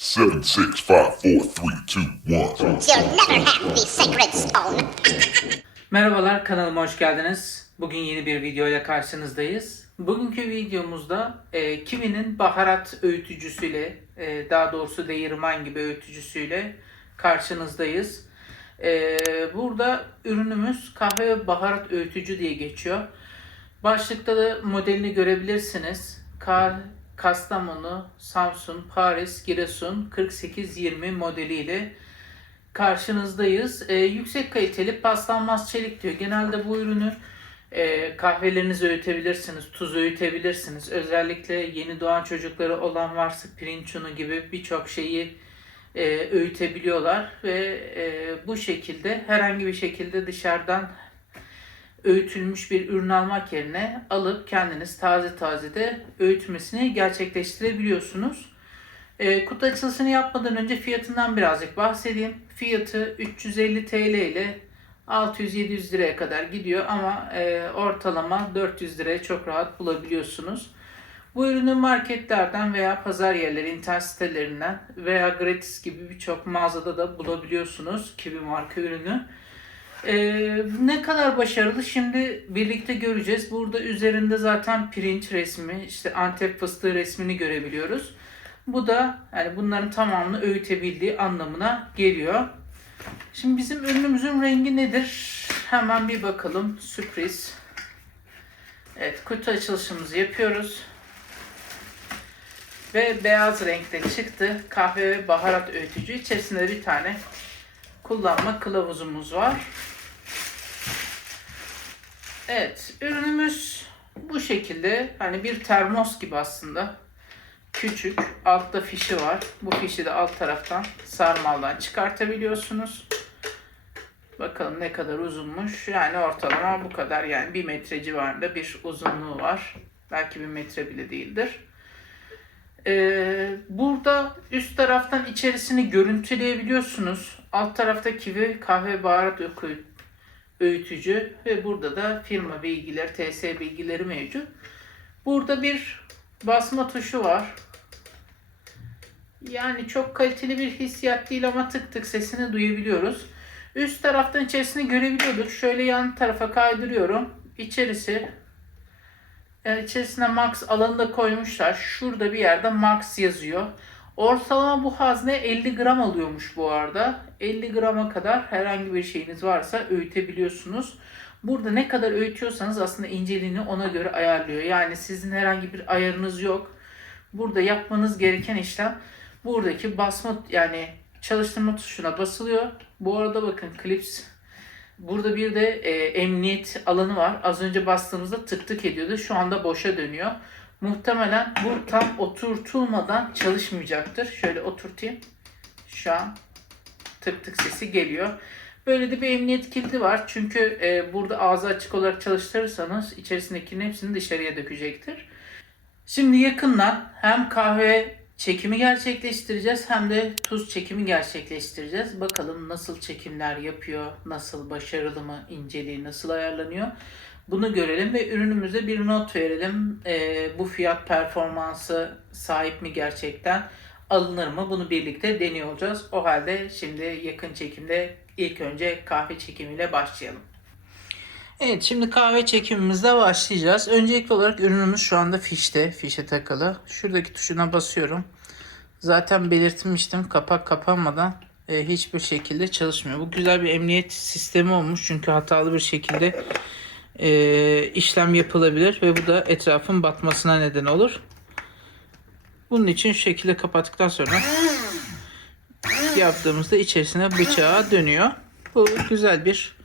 Seven, six, five, four, three, two, one. You'll never have the sacred stone. Merhabalar kanalıma hoş geldiniz. Bugün yeni bir video ile karşınızdayız. Bugünkü videomuzda e, Kiwi'nin baharat öğütücüsüyle, e, daha doğrusu değirmen gibi öğütücüsüyle karşınızdayız. E, burada ürünümüz kahve ve baharat öğütücü diye geçiyor. Başlıkta da modelini görebilirsiniz. Ka Kastamonu, Samsun, Paris, Giresun 4820 modeliyle karşınızdayız. Ee, yüksek kaliteli paslanmaz çelik diyor. Genelde bu ürünü e, kahvelerinizi öğütebilirsiniz, tuz öğütebilirsiniz. Özellikle yeni doğan çocukları olan varsa pirinç unu gibi birçok şeyi e, öğütebiliyorlar ve e, bu şekilde herhangi bir şekilde dışarıdan öğütülmüş bir ürün almak yerine alıp kendiniz taze taze de öğütmesini gerçekleştirebiliyorsunuz. E, kutu açılışını yapmadan önce fiyatından birazcık bahsedeyim. Fiyatı 350 TL ile 600-700 liraya kadar gidiyor ama e, ortalama 400 liraya çok rahat bulabiliyorsunuz. Bu ürünü marketlerden veya pazar yerleri, internet sitelerinden veya gratis gibi birçok mağazada da bulabiliyorsunuz Kiwi marka ürünü. Ee, ne kadar başarılı şimdi birlikte göreceğiz. Burada üzerinde zaten pirinç resmi, işte Antep fıstığı resmini görebiliyoruz. Bu da yani bunların tamamını öğütebildiği anlamına geliyor. Şimdi bizim ürünümüzün rengi nedir? Hemen bir bakalım. Sürpriz. Evet, kutu açılışımızı yapıyoruz. Ve beyaz renkte çıktı. Kahve ve baharat öğütücü. İçerisinde bir tane kullanma kılavuzumuz var. Evet, ürünümüz bu şekilde. Hani bir termos gibi aslında. Küçük. Altta fişi var. Bu fişi de alt taraftan sarmaldan çıkartabiliyorsunuz. Bakalım ne kadar uzunmuş. Yani ortalama bu kadar. Yani bir metre civarında bir uzunluğu var. Belki bir metre bile değildir. Ee, burada üst taraftan içerisini görüntüleyebiliyorsunuz. Alt tarafta kivi kahve baharat öğütücü ve burada da firma bilgileri, TS bilgileri mevcut. Burada bir basma tuşu var. Yani çok kaliteli bir hissiyat değil ama tık tık sesini duyabiliyoruz. Üst taraftan içerisini görebiliyorduk. Şöyle yan tarafa kaydırıyorum. İçerisi yani içerisine max alanı da koymuşlar. Şurada bir yerde max yazıyor. Ortalama bu hazne 50 gram alıyormuş bu arada. 50 grama kadar herhangi bir şeyiniz varsa öğütebiliyorsunuz. Burada ne kadar öğütüyorsanız aslında inceliğini ona göre ayarlıyor. Yani sizin herhangi bir ayarınız yok. Burada yapmanız gereken işlem buradaki basma yani çalıştırma tuşuna basılıyor. Bu arada bakın klips Burada bir de e, emniyet alanı var. Az önce bastığımızda tık tık ediyordu. Şu anda boşa dönüyor. Muhtemelen bu tam oturtulmadan çalışmayacaktır. Şöyle oturtayım. Şu an tık tık sesi geliyor. Böyle de bir emniyet kilidi var. Çünkü e, burada ağzı açık olarak çalıştırırsanız içerisindekinin hepsini dışarıya dökecektir. Şimdi yakından hem kahve çekimi gerçekleştireceğiz hem de tuz çekimi gerçekleştireceğiz. Bakalım nasıl çekimler yapıyor, nasıl başarılı mı, inceliği nasıl ayarlanıyor. Bunu görelim ve ürünümüze bir not verelim. Ee, bu fiyat performansı sahip mi gerçekten? Alınır mı? Bunu birlikte deniyor olacağız. O halde şimdi yakın çekimde ilk önce kahve çekimiyle başlayalım. Evet şimdi kahve çekimimizle başlayacağız. Öncelikli olarak ürünümüz şu anda fişte. Fişe takılı. Şuradaki tuşuna basıyorum. Zaten belirtmiştim kapak kapanmadan e, hiçbir şekilde çalışmıyor. Bu güzel bir emniyet sistemi olmuş. Çünkü hatalı bir şekilde e, işlem yapılabilir ve bu da etrafın batmasına neden olur. Bunun için şu şekilde kapattıktan sonra yaptığımızda içerisine bıçağı dönüyor. Bu güzel bir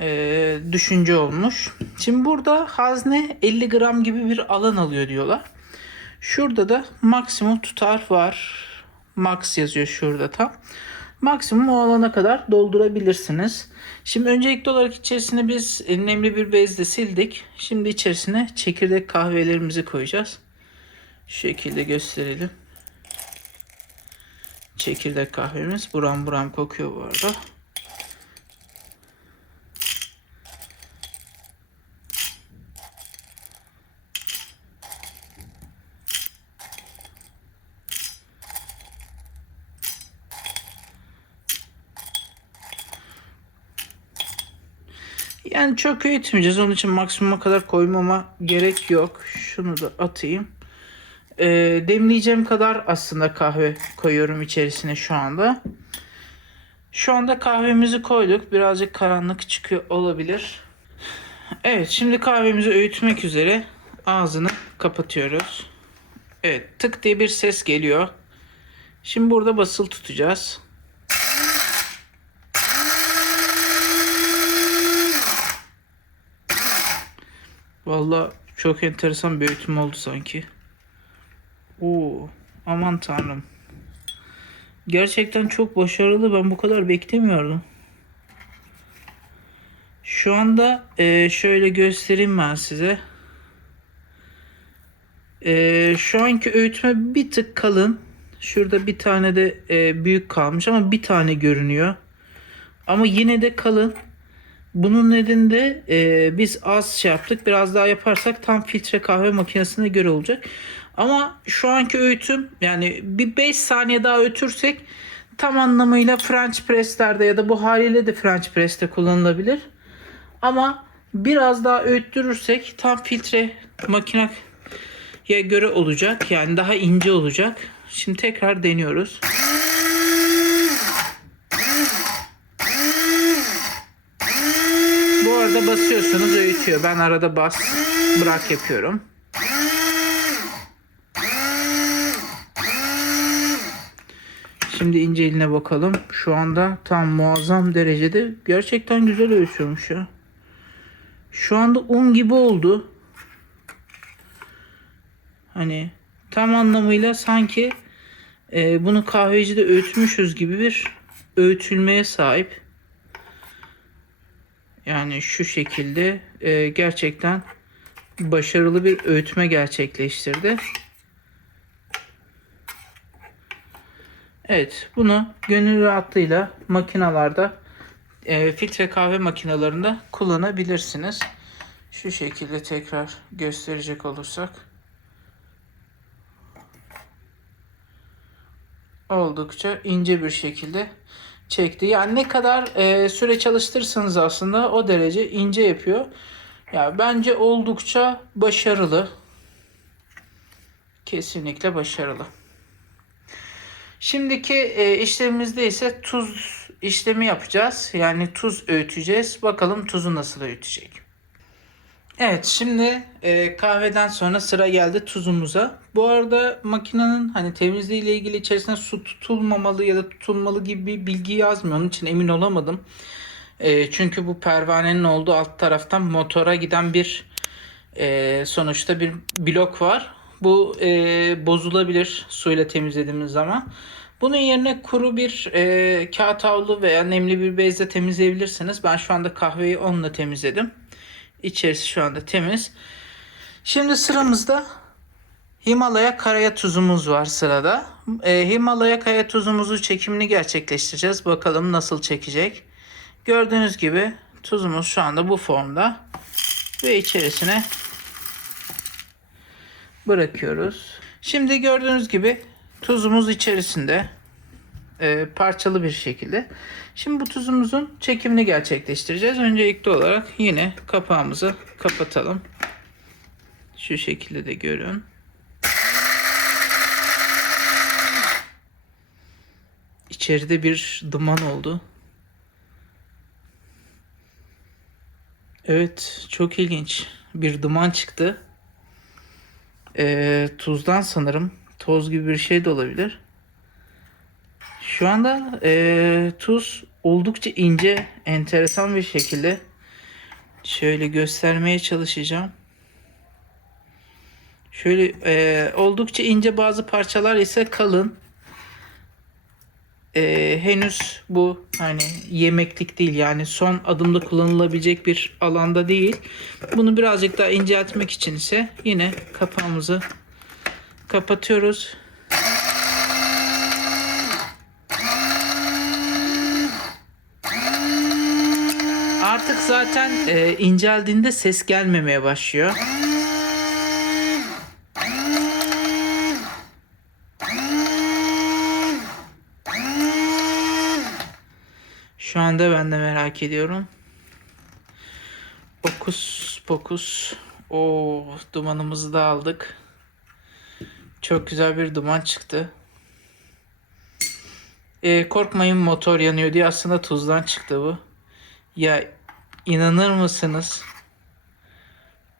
e, düşünce olmuş. Şimdi burada hazne 50 gram gibi bir alan alıyor diyorlar. Şurada da maksimum tutar var. Max yazıyor şurada tam. Maksimum o alana kadar doldurabilirsiniz. Şimdi öncelikli olarak içerisine biz nemli bir bezle sildik. Şimdi içerisine çekirdek kahvelerimizi koyacağız. Şu şekilde gösterelim. Çekirdek kahvemiz buram buram kokuyor bu arada. Yani çok öğütmeyeceğiz. Onun için maksimuma kadar koymama gerek yok. Şunu da atayım. Ee, demleyeceğim kadar aslında kahve koyuyorum içerisine şu anda. Şu anda kahvemizi koyduk. Birazcık karanlık çıkıyor olabilir. Evet şimdi kahvemizi öğütmek üzere ağzını kapatıyoruz. Evet tık diye bir ses geliyor. Şimdi burada basılı tutacağız. Vallahi çok enteresan bir öğütüm oldu sanki. Oo, aman tanrım. Gerçekten çok başarılı. Ben bu kadar beklemiyordum. Şu anda e, şöyle göstereyim ben size. E, şu anki öğütme bir tık kalın. Şurada bir tane de e, büyük kalmış ama bir tane görünüyor. Ama yine de kalın. Bunun nedeni de e, biz az şey yaptık. Biraz daha yaparsak tam filtre kahve makinesine göre olacak. Ama şu anki öğütüm yani bir 5 saniye daha ötürsek tam anlamıyla French presslerde ya da bu haliyle de French press'te kullanılabilir. Ama biraz daha öğüttürürsek tam filtre makineye göre olacak. Yani daha ince olacak. Şimdi tekrar deniyoruz. Bu arada öğütüyor. Ben arada bas bırak yapıyorum. Şimdi ince eline bakalım. Şu anda tam muazzam derecede gerçekten güzel öğütüyormuş ya. Şu anda un gibi oldu. Hani tam anlamıyla sanki e, bunu kahvecide öğütmüşüz gibi bir öğütülmeye sahip. Yani şu şekilde e, gerçekten başarılı bir öğütme gerçekleştirdi. Evet bunu gönül rahatlığıyla makinalarda e, filtre kahve makinalarında kullanabilirsiniz. Şu şekilde tekrar gösterecek olursak. Oldukça ince bir şekilde çekti. Yani ne kadar e, süre çalıştırırsanız aslında o derece ince yapıyor. Ya bence oldukça başarılı. Kesinlikle başarılı. Şimdiki e, işlemimizde ise tuz işlemi yapacağız. Yani tuz öğüteceğiz. Bakalım tuzu nasıl öğütecek. Evet şimdi e, kahveden sonra sıra geldi tuzumuza. Bu arada makinenin hani temizliği ile ilgili içerisine su tutulmamalı ya da tutulmalı gibi bir bilgi yazmıyor. Onun için emin olamadım. E, çünkü bu pervanenin olduğu alt taraftan motora giden bir e, sonuçta bir blok var. Bu e, bozulabilir suyla temizlediğimiz zaman. Bunun yerine kuru bir e, kağıt havlu veya nemli bir bezle temizleyebilirsiniz. Ben şu anda kahveyi onunla temizledim. İçerisi şu anda temiz. Şimdi sıramızda Himalaya karaya tuzumuz var sırada. E, Himalaya kaya tuzumuzu çekimini gerçekleştireceğiz. Bakalım nasıl çekecek. Gördüğünüz gibi tuzumuz şu anda bu formda. Ve içerisine bırakıyoruz. Şimdi gördüğünüz gibi tuzumuz içerisinde e, parçalı bir şekilde. Şimdi bu tuzumuzun çekimini gerçekleştireceğiz. Öncelikli olarak yine kapağımızı kapatalım. Şu şekilde de görün. İçeride bir duman oldu. Evet, çok ilginç. Bir duman çıktı. Ee, tuzdan sanırım. Toz gibi bir şey de olabilir. Şu anda e, tuz oldukça ince, enteresan bir şekilde şöyle göstermeye çalışacağım. Şöyle e, oldukça ince bazı parçalar ise kalın. E, henüz bu hani yemeklik değil yani son adımda kullanılabilecek bir alanda değil. Bunu birazcık daha inceltmek için ise yine kapağımızı kapatıyoruz. Zaten e, inceldiğinde ses gelmemeye başlıyor. Şu anda ben de merak ediyorum. Fokus fokus. O dumanımızı da aldık. Çok güzel bir duman çıktı. Ee, korkmayın motor yanıyor diye aslında tuzdan çıktı bu. Ya inanır mısınız?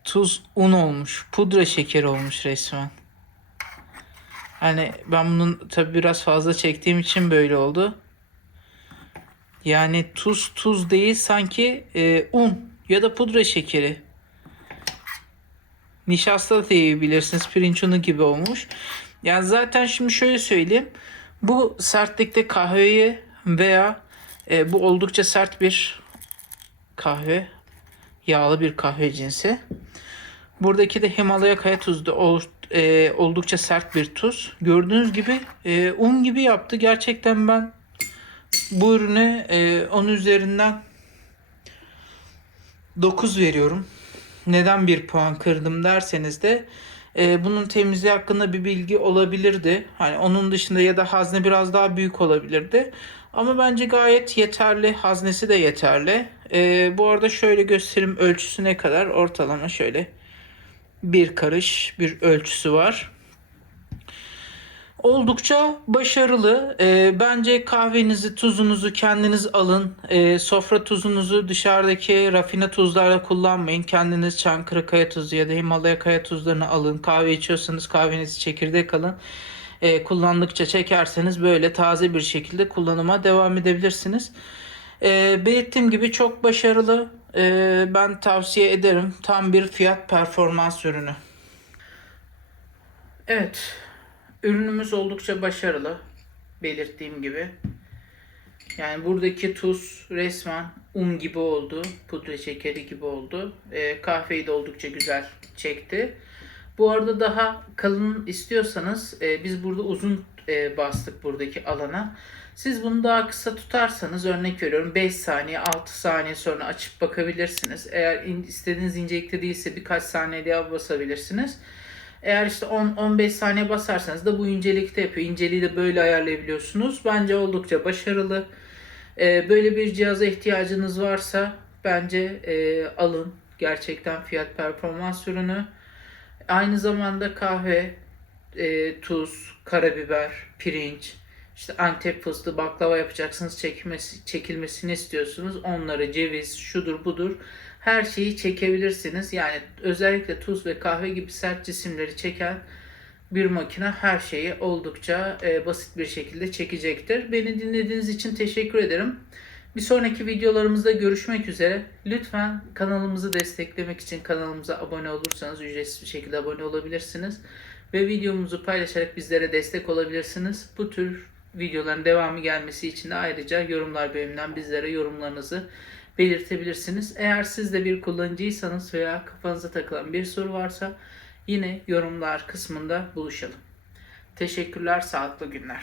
Tuz un olmuş. Pudra şekeri olmuş resmen. Hani ben bunun tabi biraz fazla çektiğim için böyle oldu. Yani tuz tuz değil sanki e, un ya da pudra şekeri. Nişasta da diyebilirsiniz. Pirinç unu gibi olmuş. Yani zaten şimdi şöyle söyleyeyim. Bu sertlikte kahveyi veya e, bu oldukça sert bir kahve. Yağlı bir kahve cinsi. Buradaki de Himalaya kaya tuzu da e, oldukça sert bir tuz. Gördüğünüz gibi e, un gibi yaptı. Gerçekten ben bu ürüne e, 10 üzerinden 9 veriyorum. Neden bir puan kırdım derseniz de e, bunun temizliği hakkında bir bilgi olabilirdi. Hani onun dışında ya da hazne biraz daha büyük olabilirdi. Ama bence gayet yeterli. Haznesi de yeterli. E, bu arada şöyle göstereyim ölçüsü ne kadar. Ortalama şöyle bir karış bir ölçüsü var. Oldukça başarılı. Ee, bence kahvenizi, tuzunuzu kendiniz alın. Ee, sofra tuzunuzu dışarıdaki rafine tuzlarla kullanmayın. Kendiniz Çankırı kaya tuzu ya da Himalaya kaya tuzlarını alın. Kahve içiyorsanız kahvenizi çekirdek alın. Ee, kullandıkça çekerseniz böyle taze bir şekilde kullanıma devam edebilirsiniz. Ee, belirttiğim gibi çok başarılı. Ee, ben tavsiye ederim. Tam bir fiyat performans ürünü. Evet. Ürünümüz oldukça başarılı. Belirttiğim gibi. Yani buradaki tuz resmen un gibi oldu. Pudra şekeri gibi oldu. Ee, kahveyi de oldukça güzel çekti. Bu arada daha kalın istiyorsanız e, biz burada uzun e, bastık buradaki alana. Siz bunu daha kısa tutarsanız örnek veriyorum 5 saniye 6 saniye sonra açıp bakabilirsiniz. Eğer in, istediğiniz incelikte değilse birkaç saniye daha basabilirsiniz. Eğer işte 10-15 saniye basarsanız da bu incelikte yapıyor. İnceliği de böyle ayarlayabiliyorsunuz. Bence oldukça başarılı. Ee, böyle bir cihaza ihtiyacınız varsa bence e, alın. Gerçekten fiyat performans ürünü. Aynı zamanda kahve, e, tuz, karabiber, pirinç, işte antep fıstığı, baklava yapacaksınız, çekmesi, çekilmesini istiyorsunuz. Onları ceviz, şudur budur her şeyi çekebilirsiniz. Yani özellikle tuz ve kahve gibi sert cisimleri çeken bir makine her şeyi oldukça e, basit bir şekilde çekecektir. Beni dinlediğiniz için teşekkür ederim. Bir sonraki videolarımızda görüşmek üzere. Lütfen kanalımızı desteklemek için kanalımıza abone olursanız ücretsiz bir şekilde abone olabilirsiniz. Ve videomuzu paylaşarak bizlere destek olabilirsiniz. Bu tür videoların devamı gelmesi için de ayrıca yorumlar bölümünden bizlere yorumlarınızı belirtebilirsiniz. Eğer siz de bir kullanıcıysanız veya kafanıza takılan bir soru varsa yine yorumlar kısmında buluşalım. Teşekkürler, sağlıklı günler.